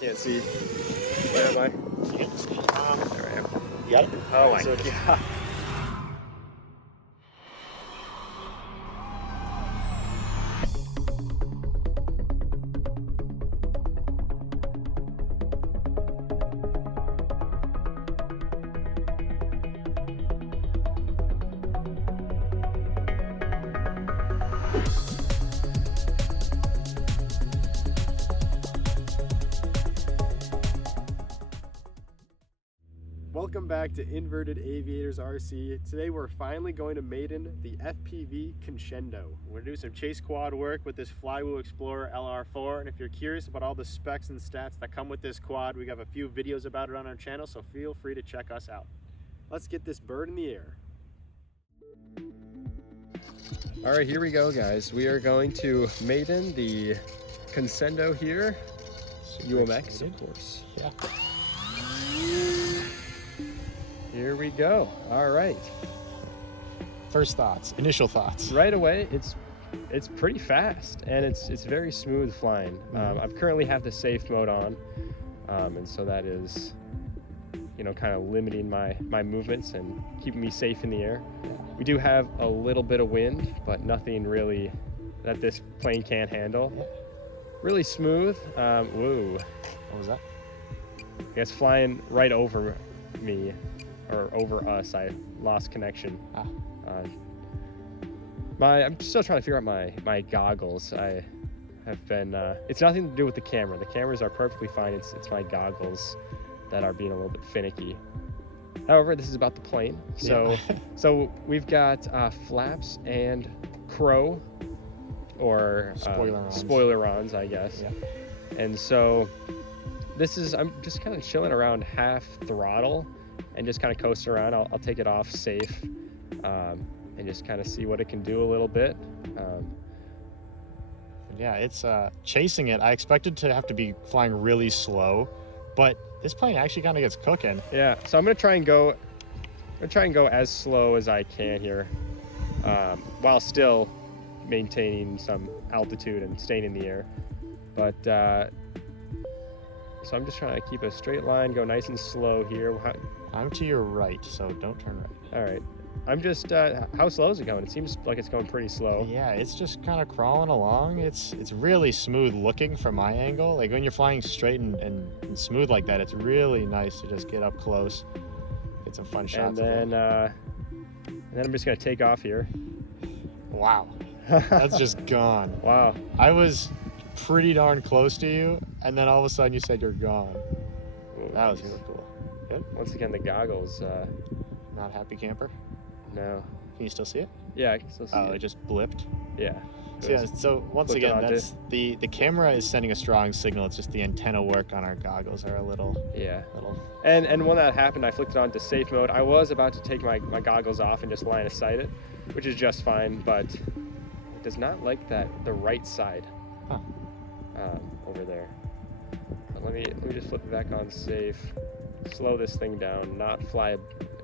Can't see. Where am I? There I am. You got it? Oh my God. Yeah. Welcome back to Inverted Aviators RC. Today we're finally going to Maiden the FPV Conscendo. We're gonna do some chase quad work with this Flywheel Explorer LR4, and if you're curious about all the specs and stats that come with this quad, we have a few videos about it on our channel, so feel free to check us out. Let's get this bird in the air. All right, here we go, guys. We are going to Maiden the Conscendo here. UMX, of course. Yeah. Here we go. All right. First thoughts, initial thoughts. Right away, it's pretty fast and it's very smooth flying. I've currently have the safe mode on, and so that is, you know, kind of limiting my movements and keeping me safe in the air. We do have a little bit of wind, but nothing really that this plane can't handle. Really smooth. Whoa. What was that? I guess flying right over me, or over us. I lost connection. I'm still trying to figure out my goggles. I have been, it's nothing to do with the camera. The cameras are perfectly fine. It's my goggles that are being a little bit finicky. However, this is about the plane. So, so we've got flaps and crow, or spoilerons, I guess. Yeah. And so this is, I'm just kind of chilling around half throttle and just kind of coasting around. I'll take it off safe, and just kind of see what it can do a little bit. Yeah, it's chasing it. I expected to have to be flying really slow, but this plane actually kind of gets cooking. Yeah, so I'm gonna try and go as slow as I can here, while still maintaining some altitude and staying in the air. But so I'm just trying to keep a straight line, go nice and slow here. I'm to your right, so don't turn right. All right. I'm just, how slow is it going? It seems like it's going pretty slow. Yeah, it's just kind of crawling along. It's really smooth looking from my angle. Like when you're flying straight and smooth like that, it's really nice to just get up close, get some fun shots. And then I'm just gonna take off here. Wow, that's just gone. Wow. I was pretty darn close to you, and then all of a sudden you said you're gone. Ooh, that was really cool. Good. Once again, the goggles. Not happy camper? No. Can you still see it? Yeah, I can still see it. Oh, it just blipped? Yeah. So, yeah, so once again, that's the camera is sending a strong signal. It's just the antenna work on our goggles are a little... Yeah. And when that happened, I flicked it on to safe mode. I was about to take my goggles off and just line of sight it, which is just fine, but it does not like the right side. Huh. Over there. But let me just flip it back on safe. Slow this thing down, not fly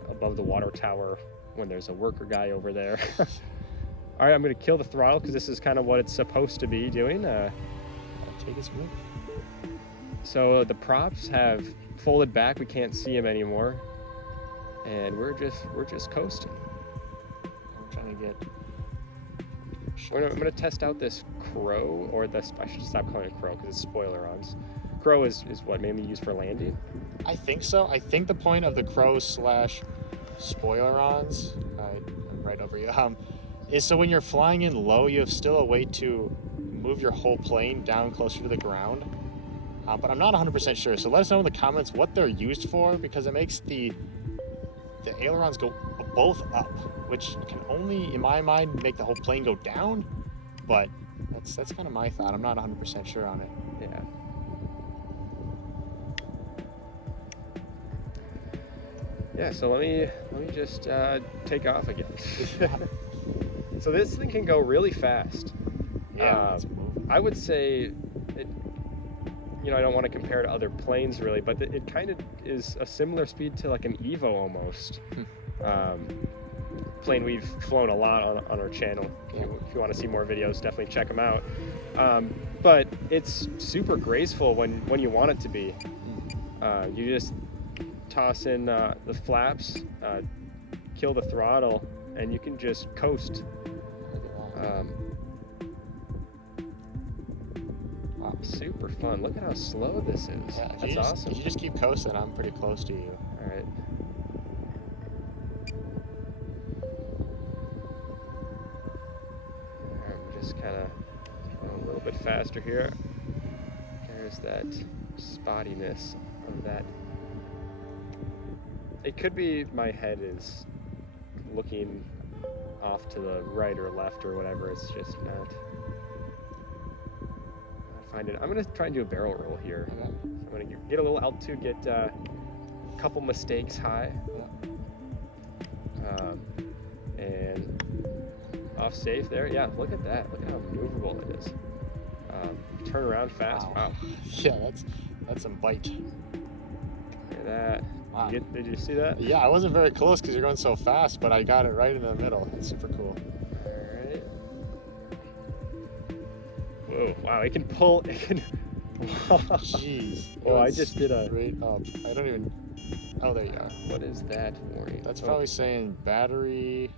above the water tower when there's a worker guy over there. All right, I'm gonna kill the throttle because this is kind of what it's supposed to be doing. Take his move. So the props have folded back. We can't see them anymore, and we're just coasting. I'm trying to get. I'm gonna test out this crow, or I should stop calling it crow because it's spoilerons. Crow is what mainly used for landing. I think so. I think the point of the crow / spoilerons, I'm right over you, is so when you're flying in low, you have still a way to move your whole plane down closer to the ground. But I'm not 100% sure. So let us know in the comments what they're used for, because it makes the ailerons go both up, which can only, in my mind, make the whole plane go down. But that's kind of my thought. I'm not 100% sure on it. Yeah. Yeah, so let me just take off again. So this thing can go really fast. Yeah, I would say, you know, I don't want to compare to other planes really, but it kind of is a similar speed to like an Evo almost. Plane we've flown a lot on our channel. If you want to see more videos, definitely check them out. but it's super graceful when you want it to be. You just toss in the flaps, kill the throttle, and you can just coast. Wow. Super fun. Look at how slow this is. Yeah, That's awesome. If you just keep coasting, I'm pretty close to you. All right. I'm just kind of a little bit faster here. There's that spottiness of that. It could be my head is looking off to the right or left or whatever. It's just not. Find it. I'm gonna try and do a barrel roll here. Okay. So I'm gonna get a little altitude, get a couple mistakes high, and off safe there. Yeah, look at that. Look at how maneuverable it is. Turn around fast. Wow. Yeah, that's some bite. Look at that. Wow. Did you see that? Yeah, I wasn't very close because you're going so fast, but I got it right in the middle. It's super cool. Alright. Whoa, wow, it can pull, it can... Jeez. Oh, I just did a... Straight up. I don't even... Oh, there you are. What is that warning? That's probably saying battery...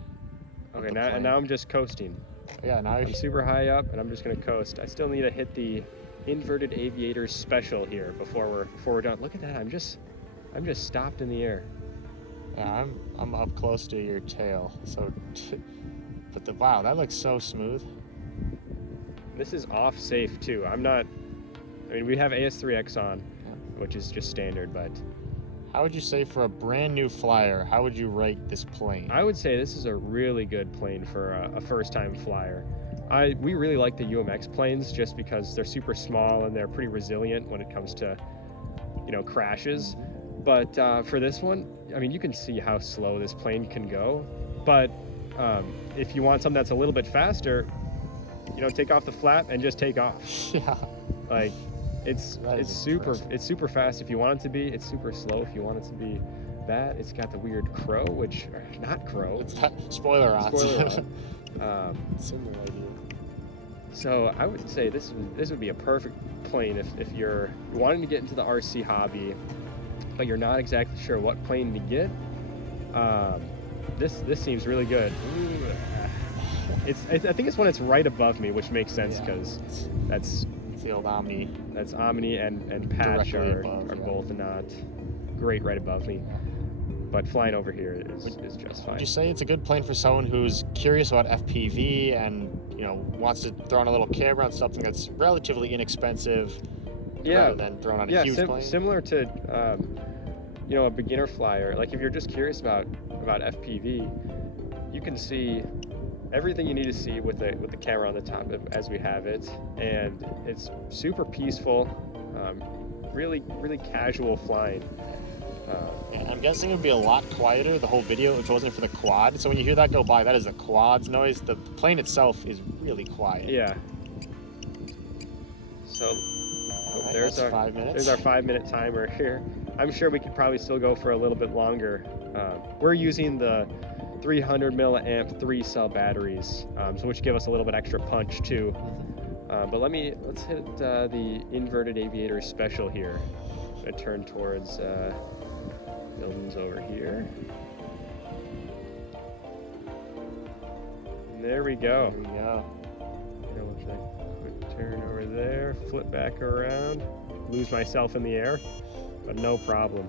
Okay, now I'm just coasting. Yeah, now I'm super high up, and I'm just gonna coast. I still need to hit the inverted aviator special here before we're done. Look at that, I'm just stopped in the air. Yeah, I'm up close to your tail. So, but wow, that looks so smooth. This is off safe too. I mean, we have AS3X on, which is just standard, but. How would you say for a brand new flyer, how would you rate this plane? I would say this is a really good plane for a first-time flyer. We really like the UMX planes just because they're super small and they're pretty resilient when it comes to, crashes. But for this one, I mean, you can see how slow this plane can go. But if you want something that's a little bit faster, take off the flap and just take off. Yeah. Like, it's super fast if you want it to be. It's super slow if you want it to be that. It's got the weird crow, not crow. It's got spoiler on. Similar idea. So I would say this would be a perfect plane if you're wanting to get into the RC hobby, but you're not exactly sure what plane to get. This seems really good. I think it's when it's right above me, which makes sense because that's the old Omni. That's Omni and Patch are both not great right above me. But flying over here is just fine. Would you say it's a good plane for someone who's curious about FPV and wants to throw on a little camera on something that's relatively inexpensive, rather than throwing on a huge plane? Similar to a beginner flyer. Like if you're just curious about FPV, you can see everything you need to see with the camera on the top as we have it, and it's super peaceful, really casual flying. I'm guessing it would be a lot quieter, the whole video, if it wasn't for the quad. So when you hear that go by, that is the quad's noise. The plane itself is really quiet. Yeah. So there's our 5 minutes. There's our 5-minute timer here. I'm sure we could probably still go for a little bit longer. We're using the 300 milliamp 3-cell batteries, so which give us a little bit extra punch too. But let's hit the inverted aviator special here. I'm gonna turn towards buildings over here. And there we go. There we go. With that quick turn over there, flip back around, lose myself in the air, but no problem.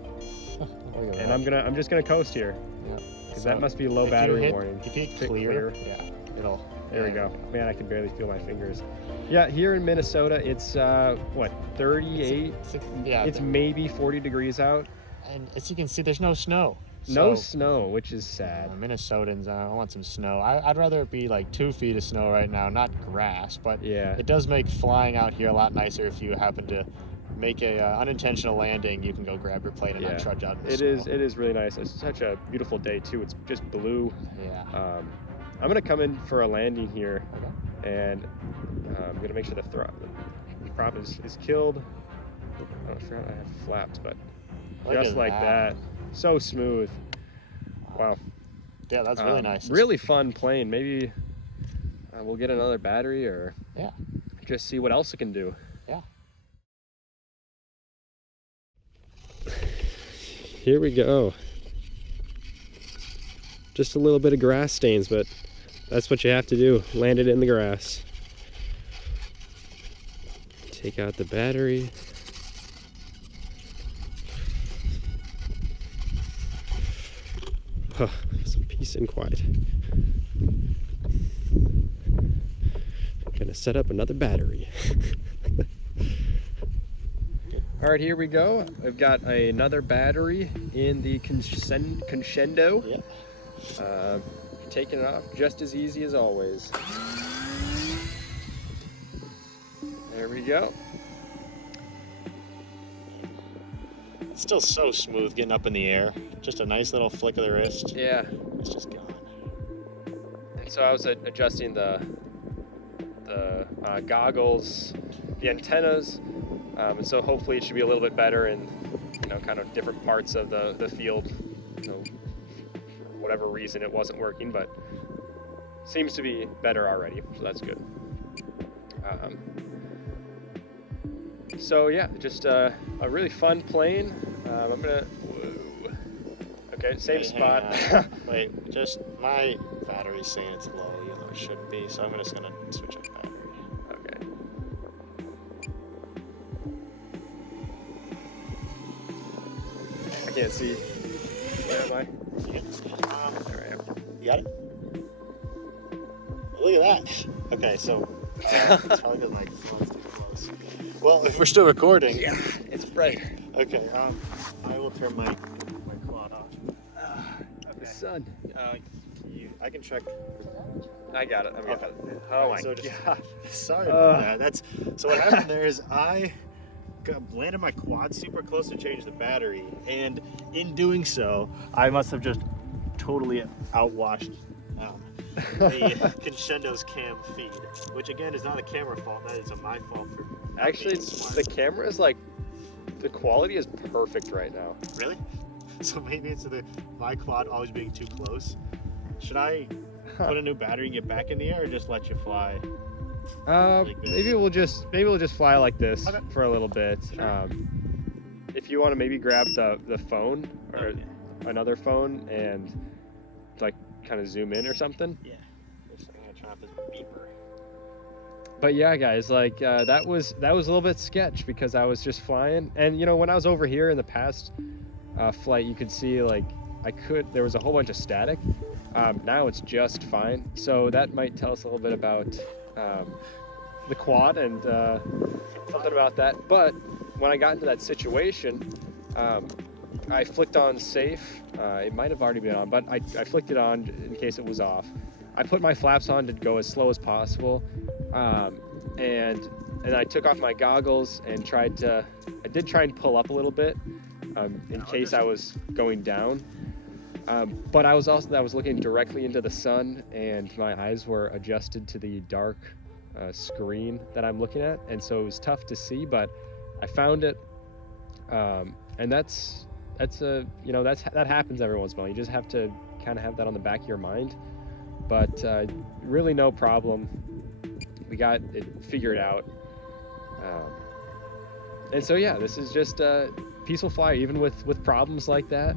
And I'm just gonna coast here. Yeah. Because that must be low battery warning. If you hit clear, yeah, it'll. There we go. Man, I can barely feel my fingers. Yeah, here in Minnesota, it's 38? It's maybe 40 degrees out. And as you can see, there's no snow. No snow, which is sad. Minnesotans, I want some snow. I'd rather it be like 2 feet of snow right now, not grass. But yeah, it does make flying out here a lot nicer if you happen to make a unintentional landing. You can go grab your plane and not trudge out in the snow. It is really nice. It's such a beautiful day too. It's just blue. Yeah. I'm gonna come in for a landing here, and I'm gonna make sure the prop is killed. I forgot I have flaps, but just like that. So smooth. Wow. Yeah, that's really nice. Really fun plane. Maybe we'll get another battery or just see what else it can do. Yeah. Here we go. Just a little bit of grass stains, but that's what you have to do. Land it in the grass. Take out the battery. Oh, some peace and quiet. Gonna set up another battery. All right, here we go. I've got another battery in the Conscendo. Yeah. Taking it off just as easy as always. There we go. It's still so smooth getting up in the air. Just a nice little flick of the wrist. Yeah. It's just gone. And so I was adjusting the goggles, the antennas, and so hopefully it should be a little bit better in, you know, kind of different parts of the field. So for whatever reason it wasn't working, but seems to be better already, so that's good. So yeah, just a really fun plane. I'm gonna, whoa. Okay, same spot. Wait, just my battery's saying it's low, even though it shouldn't be, so I'm just gonna switch up battery. Okay. I can't see. Where am I? There I am. You got it? Look at that. Okay, so it's probably because my phone's too close. Well, if we're still recording. Yeah, it's bright. Okay, I will turn my quad off. The sun. I can check. I got it. Okay. Oh my So god. Sorry about that. So what happened there is I landed my quad super close to change the battery, and in doing so, I must have just totally outwashed the Conscendo's cam feed, which again is not a camera fault. That is my fault for Actually, the camera is like, the quality is perfect right now. Really? So maybe it's my quad always being too close. Should I put a new battery and get back in the air, or just let you fly? Like maybe we'll just fly like this Okay. for a little bit. Sure. If you want to maybe grab the phone or another phone and like kind of zoom in or something. Yeah. Just, I'm gonna turn off this beeper. But yeah, guys, like that was a little bit sketch because I was just flying, and you know, when I was over here in the past flight, you could see like there was a whole bunch of static. Now it's just fine, so that might tell us a little bit about the quad and something about that. But when I got into that situation, I flicked on safe. It might have already been on, but I flicked it on in case it was off. I put my flaps on to go as slow as possible, and I took off my goggles and I did try and pull up a little bit in case I was going down. But I was looking directly into the sun, and my eyes were adjusted to the dark screen that I'm looking at, and so it was tough to see. But I found it, and that happens every once in a while. You just have to kind of have that on the back of your mind. But really, no problem. We got it figured out, and so yeah, this is just a peaceful fly, even with problems like that.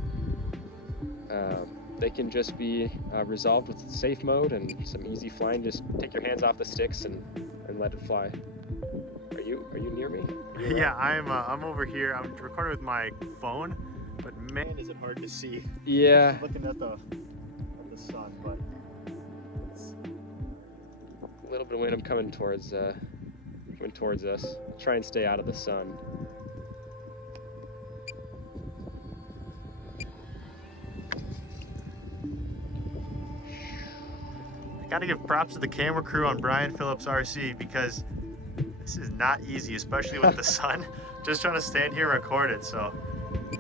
They can just be resolved with safe mode and some easy flying. Just take your hands off the sticks and let it fly. Are you near me? Yeah, I'm over here. I'm recording with my phone, but man, is it hard to see. Yeah. I'm looking at the sun, but it's A little bit of wind coming towards us. Try and stay out of the sun. Gotta give props to the camera crew on Brian Phillips RC, because this is not easy, especially with the sun. Just trying to stand here and record it. So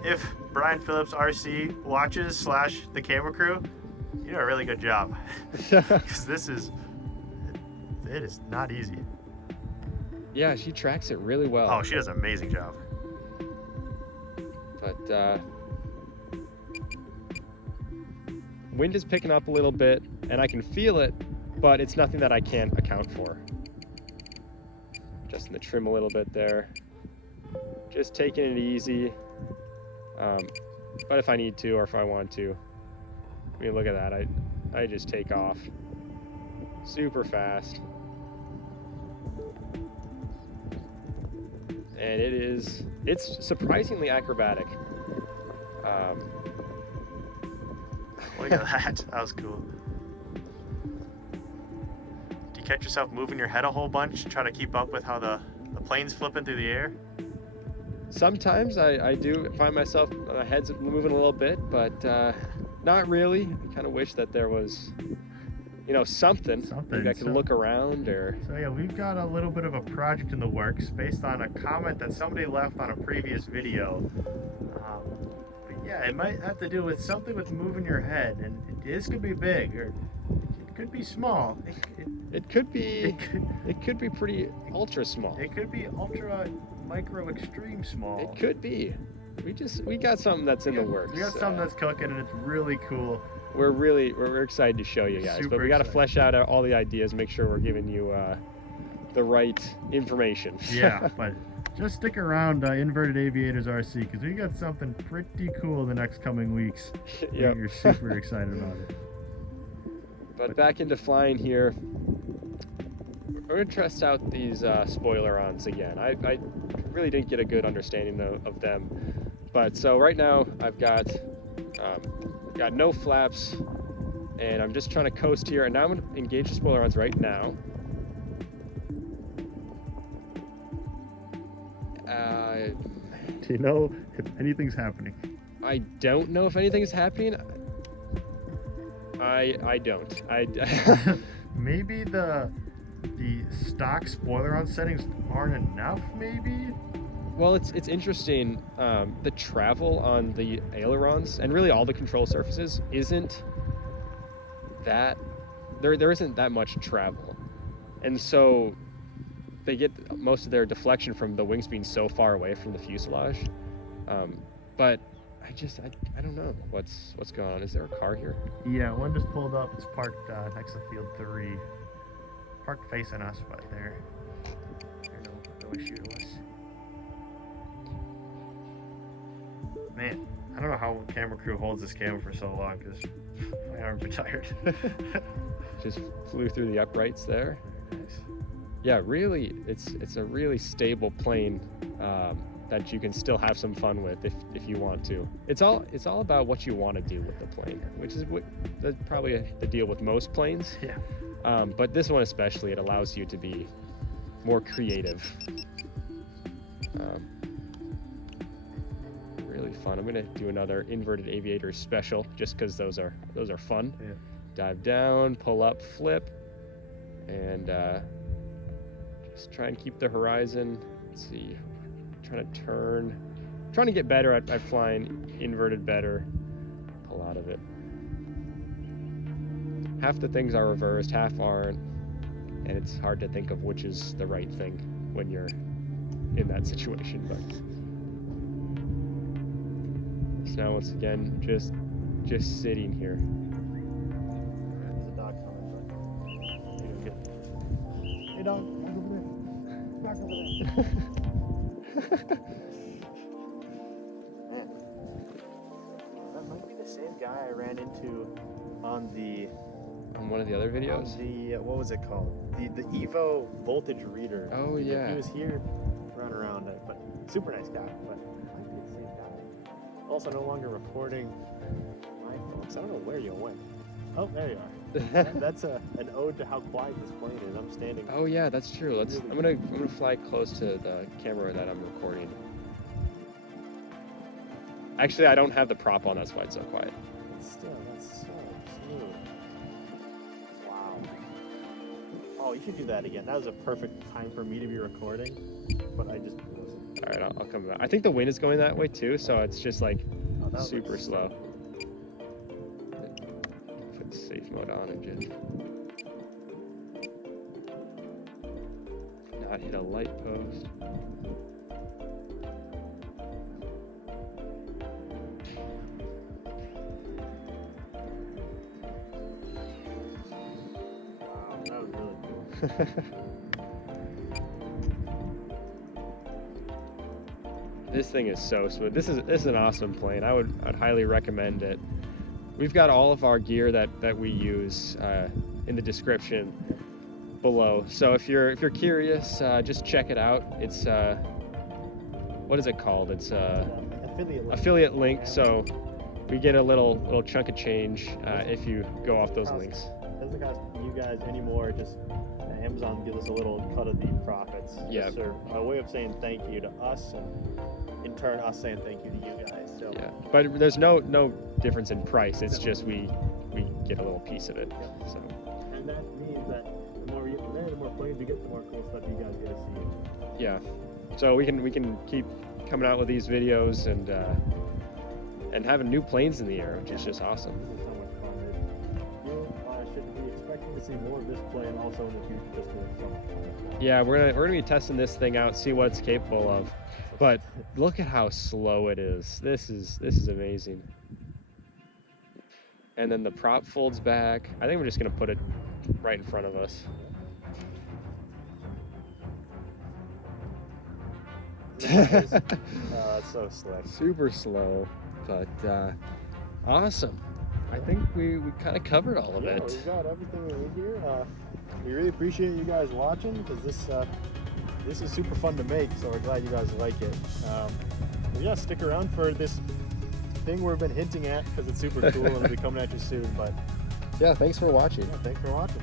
if Brian Phillips RC watches / the camera crew, you do a really good job, because it is not easy. Yeah, she tracks it really well. Oh, she does an amazing job. But wind is picking up a little bit, and I can feel it, but it's nothing that I can't account for. adjusting the trim a little bit there. Just taking it easy. But if I need to, or if I want to, I mean, look at that. I just take off super fast. And it's surprisingly acrobatic. Look at that. That was cool. Do you catch yourself moving your head a whole bunch, try to keep up with how the plane's flipping through the air? Sometimes I do find myself, my head's moving a little bit, but not really. I kind of wish that there was, you know, something. Maybe I could look around or... So yeah, we've got a little bit of a project in the works based on a comment that somebody left on a previous video. But yeah, it might have to do with something with moving your head, and this could be big or it could be small. It could be pretty ultra small. It could be ultra micro extreme small. It could be. We got something that's in the works. We got something that's cooking, and it's really cool. We're excited to show you guys, but we got to flesh out all the ideas, make sure we're giving you the right information. Yeah, but just stick around, Inverted Aviators RC, because we got something pretty cool in the next coming weeks. Yep. You're super excited about it. But back into flying here. We're going to test out these spoilerons again. I really didn't get a good understanding of them. But so right now I've got no flaps, and I'm just trying to coast here. And now I'm going to engage the spoilerons right now. Do you know if anything's happening? I don't know if anything's happening. I don't. Maybe the stock spoileron settings aren't enough, maybe? Well, it's interesting. The travel on the ailerons and really all the control surfaces isn't that there isn't that much travel, and so they get most of their deflection from the wings being so far away from the fuselage. But I don't know what's going on. Is there a car here? Yeah, one just pulled up. It's parked next to field 3. Parked facing us, but there. No issue to us. Man, I don't know how camera crew holds this camera for so long because my arms are tired. Just flew through the uprights there. Nice. Yeah, really, it's a really stable plane that you can still have some fun with if you want to. It's all about what you want to do with the plane, which is probably the deal with most planes. Yeah. But this one especially, it allows you to be more creative. Really fun. I'm gonna do another Inverted Aviators special just because those are fun. Yeah. Dive down, pull up, flip, and just try and keep the horizon. Let's see, trying to turn, trying to get better at flying inverted better. Pull out of it. Half the things are reversed, half aren't, and it's hard to think of which is the right thing when you're in that situation. But so now once again, just sitting here. There's a dog coming, but you're good. Hey dog, back over there. Back over there. That might be the same guy I ran into on one of the other videos. The what was it called? The Evo voltage reader. Oh yeah. He was here, run around it, but super nice guy. But it might be the same guy. Also, no longer recording my folks. I don't know where you went. Oh, there you are. That's an ode to how quiet this plane is. I'm standing. Oh yeah, that's true. I'm gonna fly close to the camera that I'm recording. Actually, I don't have the prop on. That's why it's so quiet. Still, that's so smooth. Wow. Oh, you should do that again. That was a perfect time for me to be recording, but I just wasn't. All right, I'll come back. I think the wind is going that way too, so it's just like super slow. Put safe mode on and just not hit a light post. Wow, that was really cool. This thing is so smooth. This is an awesome plane. I'd highly recommend it. We've got all of our gear that we use in the description below. So if you're curious, just check it out. It's what is it called? It's affiliate link. So we get a little chunk of change if you go off those links. Doesn't cost you guys anymore. Just Amazon gives us a little cut of the profits. Yeah. Just a way of saying thank you to us, and in turn us saying thank you to you guys. So Yeah, but there's no difference in price. It's just we get a little piece of it. So. And that means that the more we get from there, the more planes we get, the more cool stuff you guys get to see. Yeah, so we can keep coming out with these videos and having new planes in the air, which is just awesome. This is so much fun. You should be expecting to see more of this plane also in the future. Just doing something. Yeah, we're gonna be testing this thing out, see what it's capable of. But look at how slow it is. This is amazing. And then the prop folds back. I think we're just gonna put it right in front of us. That's so slick. Super slow, but awesome. I think we kind of covered all of it. We've got everything we need here. We really appreciate you guys watching, because this is super fun to make, so we're glad you guys like it. But yeah, stick around for this thing we've been hinting at, because it's super cool and it'll be coming at you soon. But Yeah, thanks for watching. yeah, thanks for watching.